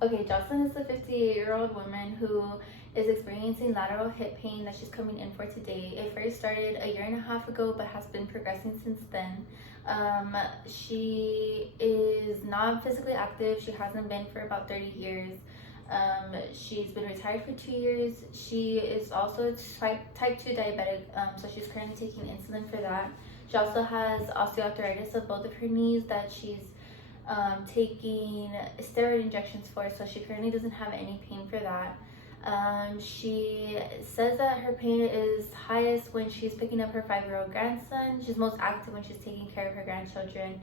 Okay, Jocelyn is a 58-year-old woman who is experiencing lateral hip pain that she's coming in for today. It first started a year and a half ago, but has been progressing since then. She is not physically active. She hasn't been for about 30 years. She's been retired for 2 years. She is also type 2 diabetic, so she's currently taking insulin for that. She also has osteoarthritis of both of her knees that she's taking steroid injections for, so she currently doesn't have any pain for that. She says that her pain is highest when she's picking up her 5-year-old grandson. She's most active when she's taking care of her grandchildren.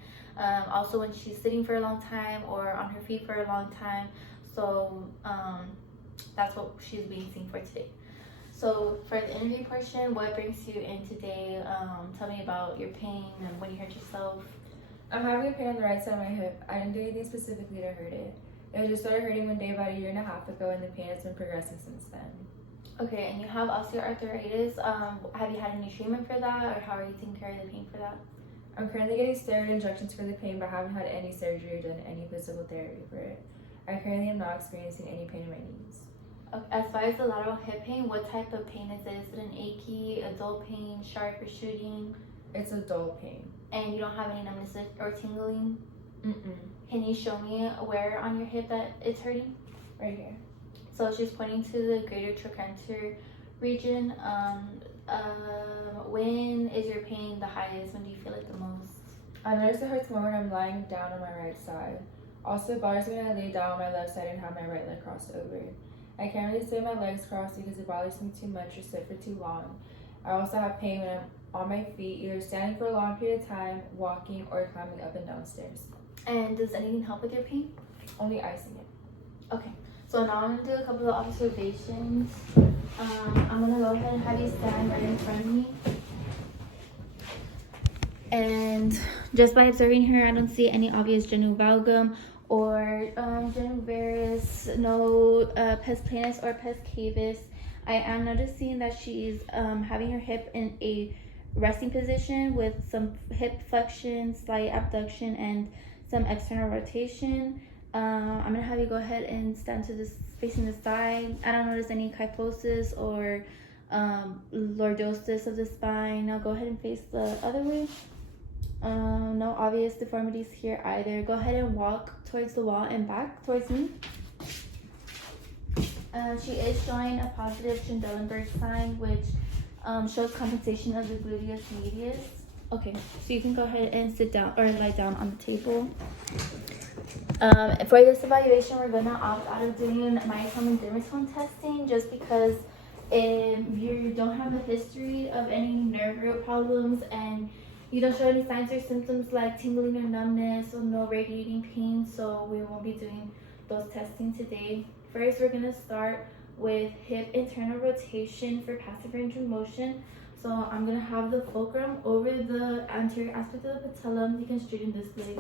Also when she's sitting for a long time or on her feet for a long time. So that's what she's being seen for today. So for the interview portion, what brings you in today? Tell me about your pain and when you hurt yourself. I'm having a pain on the right side of my hip. I didn't do anything specifically to hurt it. It just started hurting one day about a year and a half ago, and the pain has been progressing since then. Okay, and you have osteoarthritis. Have you had any treatment for that, or how are you taking care of the pain for that? I'm currently getting steroid injections for the pain, but haven't had any surgery or done any physical therapy for it. I currently am not experiencing any pain in my knees. Okay, as far as the lateral hip pain, what type of pain is it? Is it an achy, a dull pain, sharp or shooting? It's a dull pain. And you don't have any numbness or tingling? Mm-mm. Can you show me where on your hip that it's hurting? Right here. So she's pointing to the greater trochanter region. When is your pain the highest? When do you feel it the most? I notice it hurts more when I'm lying down on my right side. Also, it bothers me when I lay down on my left side and have my right leg crossed over. I can't really sit with my legs crossed because it bothers me too much or sit for too long. I also have pain when I'm on my feet, either standing for a long period of time, walking, or climbing up and down stairs. And does anything help with your pain? Only icing it. Okay, so now I'm gonna do a couple of observations. I'm gonna go ahead and have you stand right in front of me. And just by observing her, I don't see any obvious genu valgum or genu varus, no pes planus or pes cavus. I am noticing that she's having her hip in a resting position with some hip flexion, slight abduction, and some external rotation. I'm gonna have you go ahead and stand to this, facing the side. I don't notice any kyphosis or lordosis of the spine. Now go ahead and face the other way. No obvious deformities here either. Go ahead and walk towards the wall and back towards me. She is showing a positive Trendelenburg sign, which shows compensation of the gluteus medius. Okay, so you can go ahead and sit down or lie down on the table. For this evaluation, we're gonna opt out of doing myotome and dermatome testing just because if you don't have a history of any nerve root problems and you don't show any signs or symptoms like tingling or numbness or no radiating pain, so we won't be doing those testing today. First, we're gonna start with hip internal rotation for passive range of motion. So I'm gonna have the fulcrum over the anterior aspect of the patella. You can straighten this leg.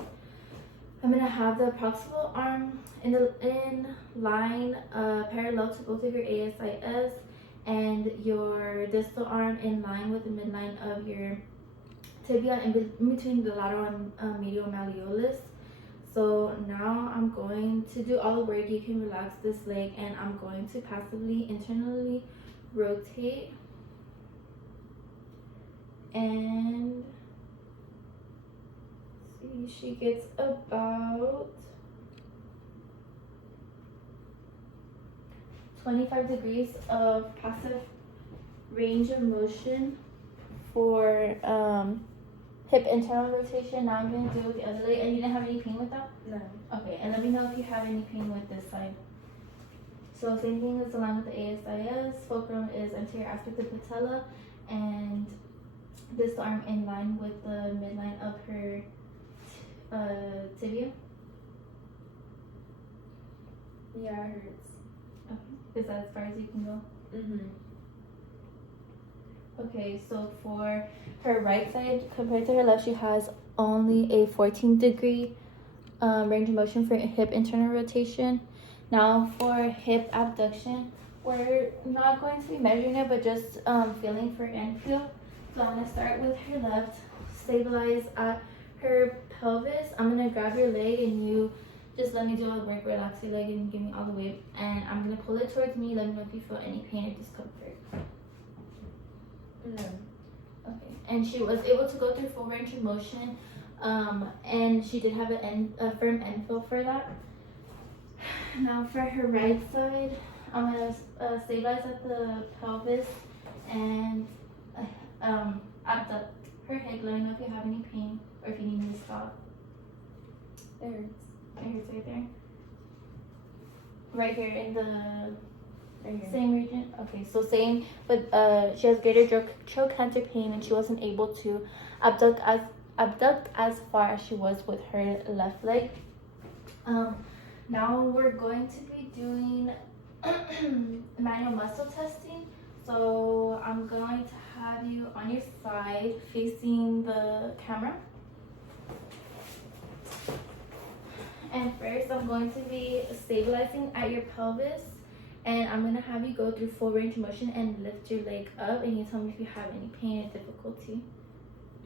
I'm gonna have the proximal arm in line parallel to both of your ASIS, and your distal arm in line with the midline of your tibia in between the lateral and medial malleolus. So now I'm going to do all the work. You can relax this leg, and I'm going to passively internally rotate and see, she gets about 25 degrees of passive range of motion for hip internal rotation. Now I'm going to do with the other leg. And you didn't have any pain with that? No. Okay, and let me know if you have any pain with this side. So same thing is aligned with the ASIS. Fulcrum is anterior aspect of patella, and this arm in line with the midline of her tibia. Yeah, it hurts. Okay, is that as far as you can go? Mm-hmm. Okay, so for her right side compared to her left, she has only a 14-degree range of motion for hip internal rotation. Now for hip abduction, we're not going to be measuring it, but just feeling for inflow. So I'm gonna start with her left, stabilize at her pelvis. I'm gonna grab your leg and you Just let me do all the work, relax your leg, and give me all the weight. And I'm gonna pull it towards me. Let me know if you feel any pain or discomfort. No. Okay. And she was able to go through full range of motion. And she did have a firm end feel for that. Now for her right side, I'm gonna stabilize at the pelvis and abduct her head. Let me know if you have any pain or if you need me to stop. It hurts. It hurts right there. Right here in the Right here. same region. Okay, so same, but she has greater trochanter pain, and she wasn't able to abduct as far as she was with her left leg. Now we're going to be doing manual muscle testing. So I'm going to have you on your side facing the camera. And first I'm going to be stabilizing at your pelvis, and I'm going to have you go through full range of motion and lift your leg up, and you tell me if you have any pain or difficulty.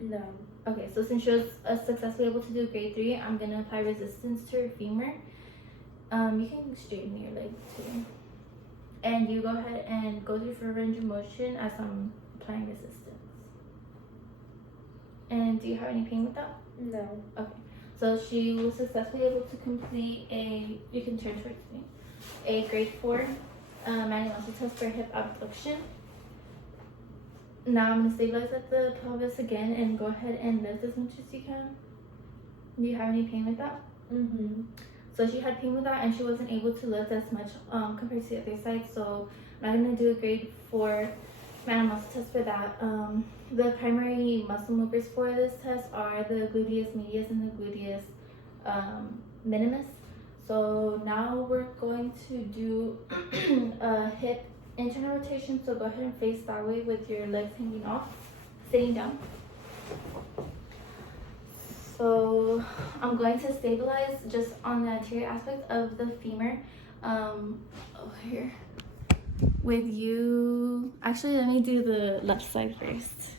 No. Okay, so since she was successfully able to do grade 3, I'm going to apply resistance to her femur. You can straighten your leg too. And you go ahead and go through full range of motion as I'm applying resistance. And do you have any pain with that? No. Okay. So she was successfully able to complete you can turn towards me, a grade 4 manual muscle test for hip abduction. Now I'm going to stabilize at the pelvis again and go ahead and lift as much as you can. Do you have any pain with that? Mm-hmm. So she had pain with that, and she wasn't able to lift as much compared to the other side. So I'm going to do a grade 4 manual muscle test for that. The primary muscle movers for this test are the gluteus medius and the gluteus minimus. So now we're going to do a hip internal rotation. So go ahead and face that way with your legs hanging off, sitting down. So I'm going to stabilize just on the anterior aspect of the femur over here. With you, actually let me do the left side first,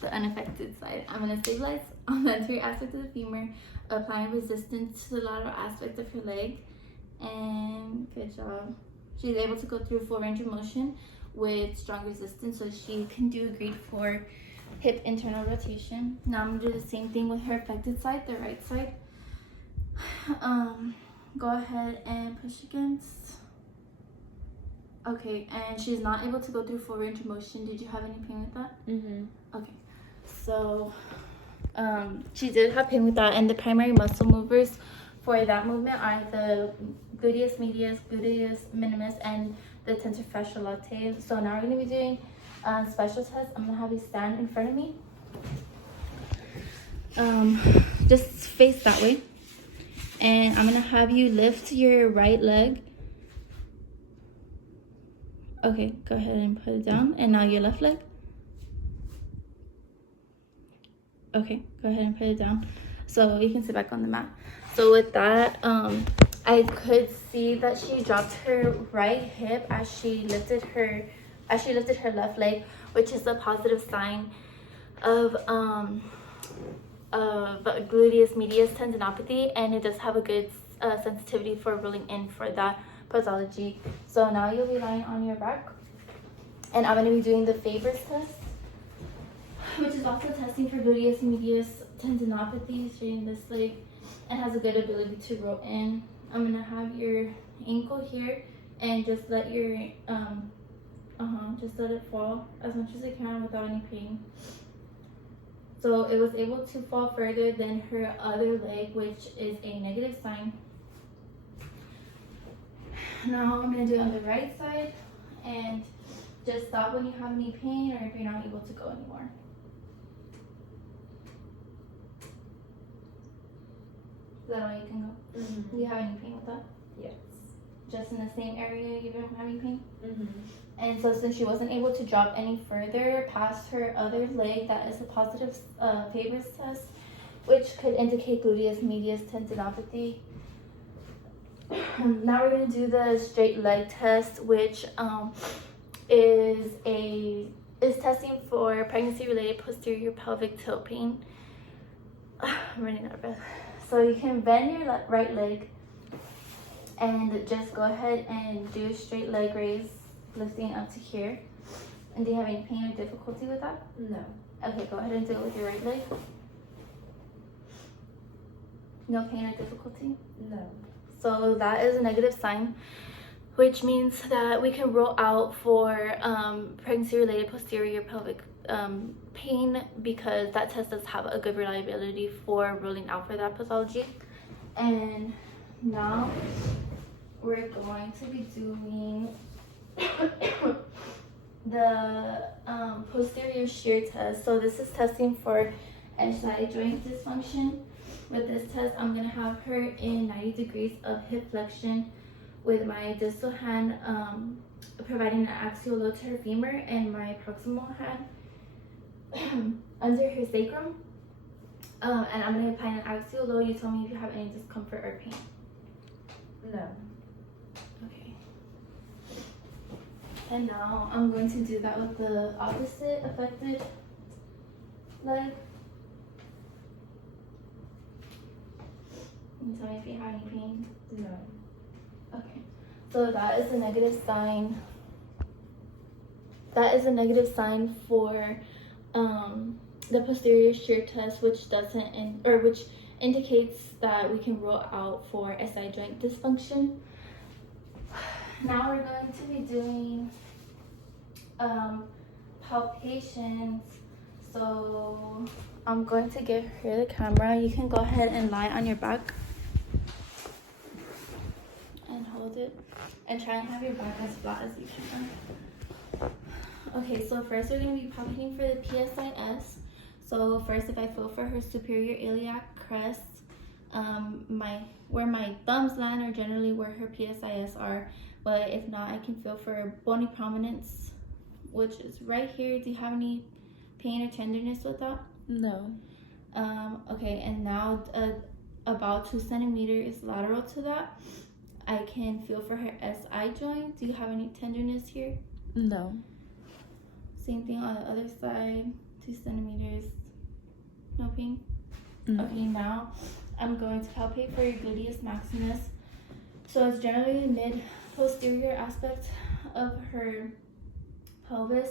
the unaffected side. I'm going to stabilize on the anterior aspect of the femur, applying resistance to the lateral aspect of her leg, and good job. She's able to go through full range of motion with strong resistance, so she can do a grade 4 hip internal rotation. Now I'm going to do the same thing with her affected side, the right side. Go ahead and push against. Okay, and she's not able to go through full range of motion. Did you have any pain with that? Mm-hmm. Okay, so she did have pain with that, and the primary muscle movers for that movement are the gluteus medius, gluteus minimus, and the tensor fasciae latae. So now we're going to be doing special tests. I'm going to have you stand in front of me. Just face that way, and I'm going to have you lift your right leg. Okay, go ahead and put it down. And now your left leg. Okay, go ahead and put it down. So you can sit back on the mat. So with that, I could see that she dropped her right hip as she lifted her left leg, which is a positive sign of gluteus medius tendinopathy, and it does have a good sensitivity for rolling in for that pathology. So now you'll be lying on your back, and I'm going to be doing the Faber's test, which is also testing for gluteus medius tendinopathy, straightening this leg, and has a good ability to roll in. I'm going to have your ankle here, and just let your just let it fall as much as it can without any pain. So it was able to fall further than her other leg, which is a negative sign. Now I'm going to do it on the right side, and just stop when you have any pain or if you're not able to go anymore. Is that all you can go? Mm-hmm. Do you have any pain with that? Yes. Just in the same area you don't have any pain? Mm-hmm. And so since she wasn't able to drop any further past her other leg, that is a positive Faber's test, which could indicate gluteus medius tendinopathy. Now we're going to do the straight leg test, which is testing for pregnancy-related posterior pelvic tilt pain. I'm running out of breath. So you can bend your right leg And just go ahead and do a straight leg raise, lifting up to here. And do you have any pain or difficulty with that? No. Okay, go ahead and do it with your right leg. No pain or difficulty? No. So that is a negative sign, which means that we can rule out for pregnancy-related posterior pelvic pain, because that test does have a good reliability for ruling out for that pathology. And now we're going to be doing the posterior shear test. So this is testing for SI joint dysfunction. With this test, I'm gonna have her in 90 degrees of hip flexion with my distal hand providing an axial load to her femur and my proximal hand under her sacrum. And I'm gonna apply an axial load. You tell me if you have any discomfort or pain. No. Okay. And now I'm going to do that with the opposite affected leg. And tell me if you have any pain. No. Okay. So that is a negative sign. That is a negative sign for the posterior shear test, which which indicates that we can rule out for SI joint dysfunction. Now we're going to be doing palpations. So I'm going to give her the camera. You can go ahead and lie on your back and hold it and try and have your back as flat as you can. Okay, so first we're going to be palpating for the PSIS. So first, if I feel for her superior iliac crest, where my thumbs land are generally where her PSIS are, but if not, I can feel for bony prominence, which is right here. Do you have any pain or tenderness with that? No. Okay, and now about 2 centimeters lateral to that, I can feel for her SI joint. Do you have any tenderness here? No. Same thing on the other side, 2 centimeters. No pain? No. Okay, now I'm going to palpate for your gluteus maximus. So it's generally the mid-posterior aspect of her pelvis.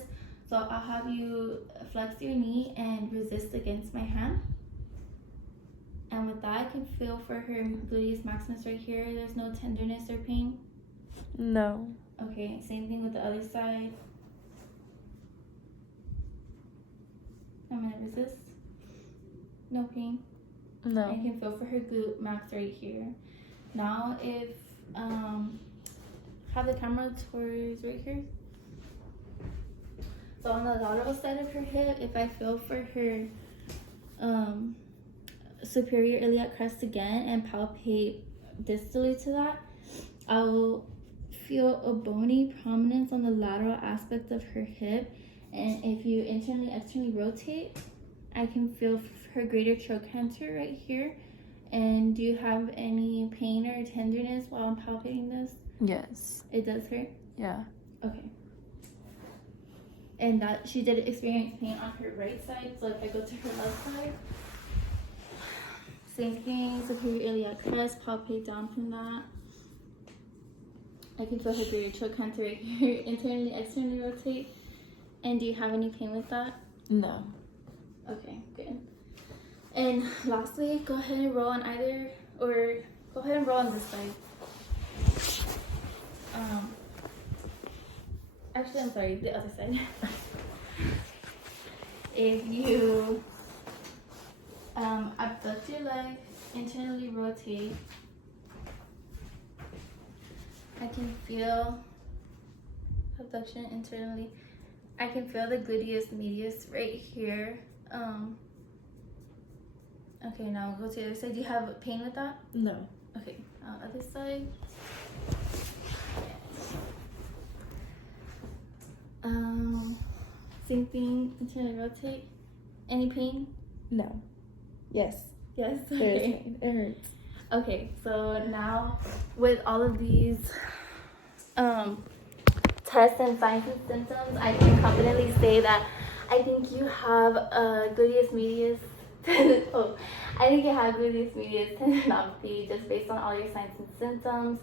So I'll have you flex your knee and resist against my hand. And with that, I can feel for her gluteus maximus right here. There's no tenderness or pain. No. Okay, same thing with the other side. I'm gonna resist. No pain. No. I can feel for her glute max right here. Now, if have the camera towards right here. So on the lateral side of her hip, if I feel for her superior iliac crest again and palpate distally to that, I will feel a bony prominence on the lateral aspect of her hip. And if you internally, externally rotate, I can feel her greater trochanter right here. And do you have any pain or tenderness while I'm palpating this? Yes. It does hurt? Yeah. Okay. And that she did experience pain on her right side. So if I go to her left side, same thing, superior iliac crest, palpate down from that. I can feel her greater trochanter right here. Internally, externally rotate. And do you have any pain with that? No. Okay, good. And lastly, go ahead and roll on either, or go ahead and roll on this side. Actually, I'm sorry, the other side. If you abduct your leg, internally rotate, I can feel abduction internally. I can feel the gluteus medius right here. Okay, now go to the other side. Do you have pain with that? No. Okay, other side. Same thing, internally rotate. Any pain? No. Yes. Yes? There is Okay. pain. It hurts. Okay, so now with all of these tests and signs and symptoms, I can confidently say that I think you have gluteus medius. I think you have gluteus medius tendinopathy just based on all your signs and symptoms.